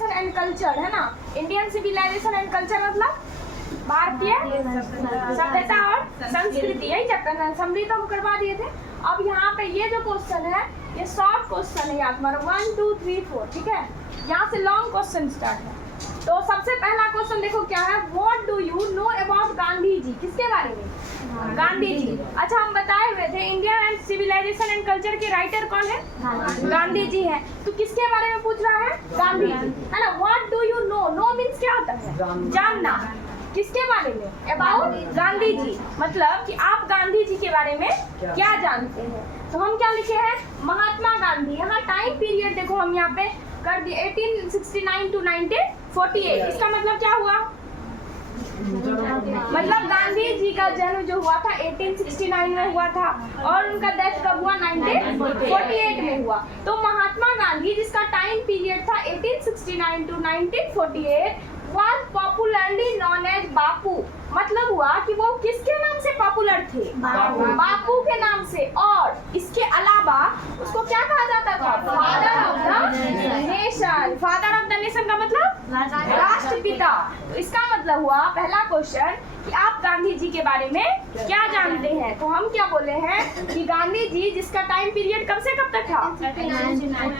Civilisation and culture है ना, Indian civilisation and culture मतलब भारतीय सभ्यता और संस्कृति, यही चैप्टर समरी तो हम करवा दिए थे। अब यहाँ पे ये जो क्वेश्चन है ये शॉर्ट क्वेश्चन है, याद करो 1 2 3 4, ठीक है। यहाँ से लॉन्ग क्वेश्चन स्टार्ट है। तो सबसे पहला क्वेश्चन देखो क्या है, what do you know about Gandhi ji, किसके बारे में? गांधी जी। अच्छा हम बताए हुए थे Indian and civilization and culture के राइटर कौन है? गांधी जी हैं। तो किसके बारे में पूछ रहा है? गांधी जी, है ना। What do you know, no means क्या होता है? जानना। किसके बारे में? अबाउट गांधी जी, मतलब कि आप गांधी जी के बारे में क्या जानते हैं। तो हम क्या लिखे हैं? महात्मा गांधी। यहाँ टाइम पीरियड देखो हम यहाँ पे कर दिए 1869 टू 1948। इसका मतलब क्या हुआ? मतलब गांधी जी का जन्म जो हुआ था 1869 में हुआ था और उनका डेथ कब हुआ? 1948 में हुआ। तो महात्मा गांधी जिसका टाइम पीरियड था 1869 to 1948 was popularly known as Bapu. मतलब हुआ कि वो किसके नाम से पॉपुलर थे? बापू के नाम से। और इसके अलावा उसको क्या कहा जाता था? Father of the nation. Father of the nation का मतलब राष्ट्रपिता। तो इसका मतलब हुआ पहला क्वेश्चन कि आप गांधी जी के बारे में क्या जानते हैं। तो हम क्या बोले हैं कि गांधी जी जिसका टाइम पीरियड कब से कब तक था?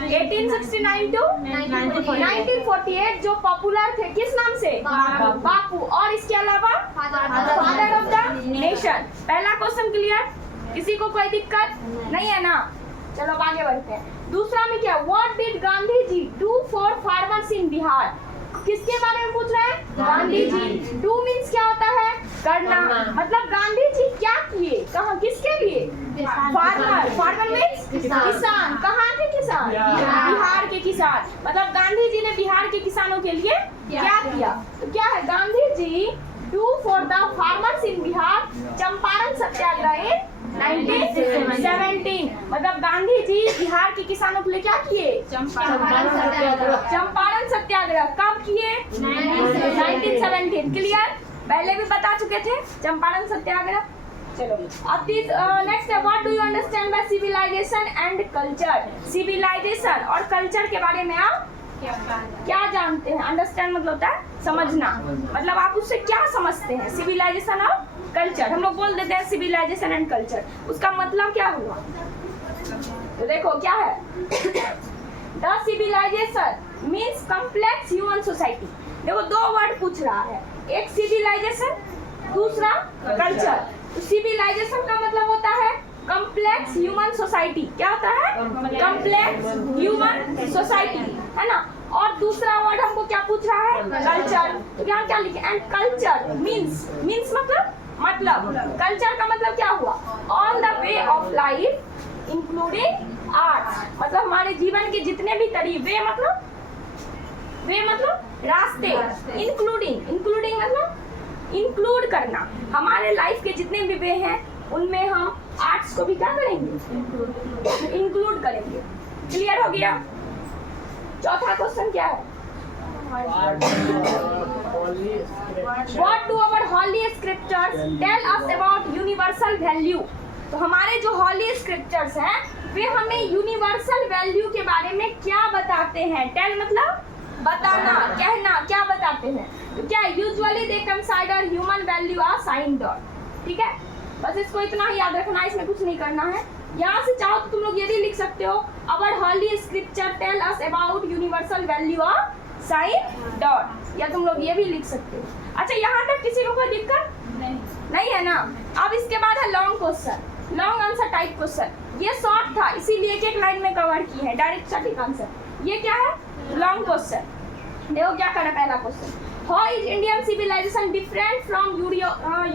1869 टू 1948, जो पॉपुलर थे किस नाम से? बापू। और इसके अलावा फादर ऑफ द नेशन। पहला क्वेश्चन क्लियर? किसी को कोई दिक्कत नहीं है ना? चलो अब आगे बढ़ते हैं। दूसरा में क्या, what did Gandhi ji do for farmers in Bihar. किसके बारे में पूछ रहे हैं? गांधी जी। डू मीन्स क्या होता है? करना। मतलब गांधी जी क्या किए, कहाँ, किसके लिए? फार्मर। फार्मर मीन्स किसान। कहाँ के किसान? बिहार के किसान। मतलब गांधी जी ने बिहार के किसानों के लिए क्या किया? तो क्या है? Gandhi ji do for the farmers in Bihar Champaran Satyagraha in 1917। मतलब गांधी जी बिहार के किसानों के लिए क्या किए? चंपारण सत्याग्रह। कब किए? 1917। क्लियर? पहले भी बता चुके थे चंपारण सत्याग्रह। चलो अब नेक्स्ट है, what do you understand by civilization and culture. Civilization और कल्चर के बारे में आप क्या जानते हैं? अंडरस्टैंड मतलब होता है समझना, मतलब आप उससे क्या समझते हैं। सिविलाइजेशन और कल्चर हम लोग बोल देते हैं सिविलाइजेशन एंड कल्चर, उसका मतलब क्या हुआ? तो देखो क्या है, the civilization means complex human society. देखो दो वर्ड पूछ रहा है, एक सिविलाइजेशन, दूसरा कल्चर। तो सिविलाइजेशन का मतलब होता है कॉम्प्लेक्स ह्यूमन सोसाइटी। क्या होता है? कॉम्प्लेक्स ह्यूमन सोसाइटी, है ना। और दूसरा वर्ड हमको क्या पूछ रहा है? कल्चर। तो यहाँ क्या लिखे? एंड कल्चर मीन्स मतलब कल्चर का मतलब क्या हुआ? All the way of life including art. मतलब हमारे जीवन के जितने भी तरीके, वे मतलब रास्ते, इंक्लूडिंग मतलब इंक्लूड करना। हमारे लाइफ के जितने भी वे हैं उनमें हम आर्ट्स को भी क्या करेंगे? इंक्लूड करेंगे। क्लियर हो गया? चौथा क्वेश्चन क्या है? What do our holy scriptures tell us about universal value? तो हमारे जो holy scriptures हैं वे हमें यूनिवर्सल वैल्यू के बारे में क्या बताते हैं? टेल मतलब बताना, कहना, क्या बताते हैं? तो क्या usually they consider human value are sign dot. ठीक है, बस इसको इतना ही याद रखना, इसमें कुछ नहीं करना है। यहाँ से चाहो तो तुम लोग ये भी लिख सकते हो, our holy scripture tell us about universal value of sign dot, या तुम लोग ये भी लिख सकते हो। अच्छा यहाँ तक किसी को कोई दिक्कत नहीं है ना? अब इसके बाद है long question, long answer type question. ये शॉर्ट था इसीलिए एक लाइन में कवर की है, डायरेक्ट सटीक आंसर। ये क्या है? Long question. देखो क्या करना। पहला question, how is Indian civilization different from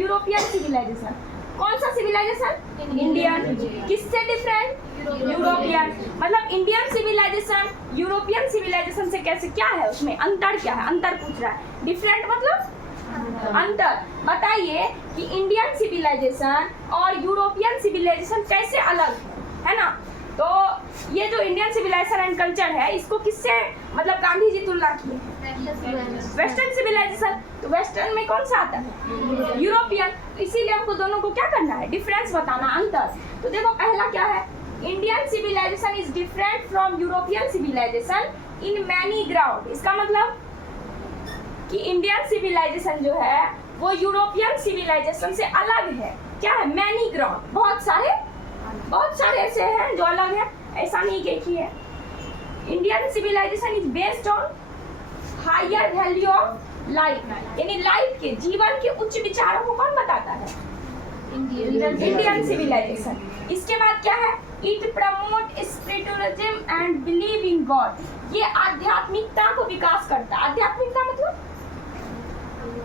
European civilization. कौन सा सिविलाइजेशन? इंडियन। किससे डिफरेंट? यूरोपियन। मतलब इंडियन सिविलाइजेशन यूरोपियन सिविलाइजेशन से कैसे, क्या है उसमें अंतर, क्या है? अंतर पूछ रहा है। डिफरेंट मतलब अंतर। बताइए कि इंडियन सिविलाइजेशन और यूरोपियन सिविलाइजेशन कैसे अलग है ना। तो ये जो इंडियन सिविलाइजेशन एंड कल्चर है इसको किससे मतलब गांधी जी तुलना किए? Western civilization. तो वेस्टर्न में कौन सा आता है? यूरोपियन। इसीलिए हमको दोनों को क्या करना है? डिफरेंस बताना, अंतर। तो देखो पहला क्या है, Indian civilization is different from European civilization in many ground. इसका मतलब कि इंडियन सिविलाइजेशन जो है वो यूरोपियन सिविलाइजेशन से अलग है। क्या है? मैनी ग्राउंड, बहुत सारे ऐसे हैं जो अलग है, ऐसा नहीं कि एक ही है। Indian civilization is based on higher value of life, यानी लाइफ के, जीवन के उच्च विचारों को कौन बताता है? Indian civilization. इसके बाद क्या है? It promote spiritualism and believe in God. ये आध्यात्मिकता को विकास करता है। आध्यात्मिकता मतलब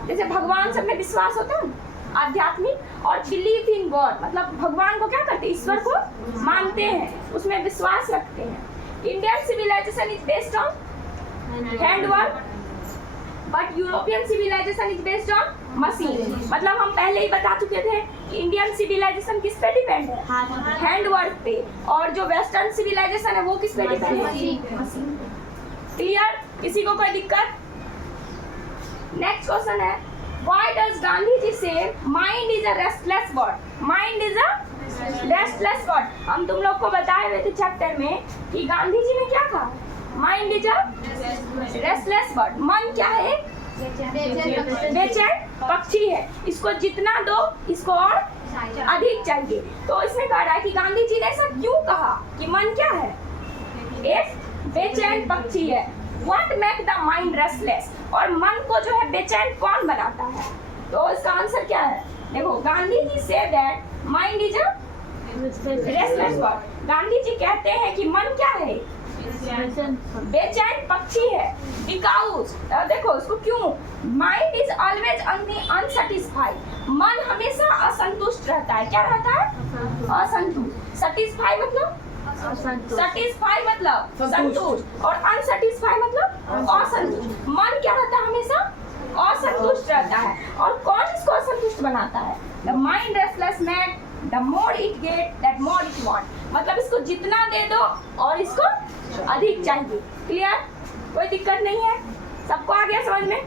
जैसे भगवान सब में विश्वास होता है, आध्यात्मिक, और बिलीव इन गॉड मतलब भगवान को क्या करते हैं? ईश्वर को मानते हैं, उसमें विश्वास रखते हैं। Indian civilization is based on handwork, but European civilization is based on machine. मतलब हम पहले ही बता चुके थे कि इंडियन सिविलाइजेशन किस पे डिपेंड है? हैंडवर्क पे। और जो वेस्टर्न सिविलाइजेशन है वो किस पे डिपेंड है? मशीन। क्लियर? किसी को कोई दिक्कत? नेक्स्ट क्वेश्चन है, व्हाई डज गांधी जी से mind is a restless word? Mind is a restless word. हम तुम लोग को बताए हुए थे चैप्टर में कि गांधी जी ने क्या कहा? Mind is a restless word. मन क्या है? बेचैन पक्षी है, इसको जितना दो इसको और अधिक चाहिए। तो इसमें कह रहा है कि गांधी जी ने ऐसा क्यों कहा कि मन क्या है? एक बेचैन पक्षी है। What make the mind restless? और मन को जो है बेचैन कौन बनाता है? तो इसका आंसर क्या है? देखो, गांधी जी से that mind is a restless word. Gandhi ji कहते हैं कि मन क्या है? बेचैन पक्षी है। बिकॉज देखो इसको क्यों, माइंड इज ऑलवेज अनसेटिस्फाइड। मन हमेशा असंतुष्ट रहता है। क्या रहता है? असंतुष्ट। सेटिस्फाई मतलब सेटिस्फाई मतलब संतुष्ट, और अनसेटिस्फाई मतलब असंतुष्ट। मन क्या रहता है? हमेशा असंतुष्ट रहता है। और कौन इसको असंतुष्ट बनाता है? The mind restless man, the more it get that more it want. मतलब इसको जितना दे दो और इसको अधिक चाहिए। क्लियर? कोई दिक्कत नहीं है? सबको आ गया समझ में?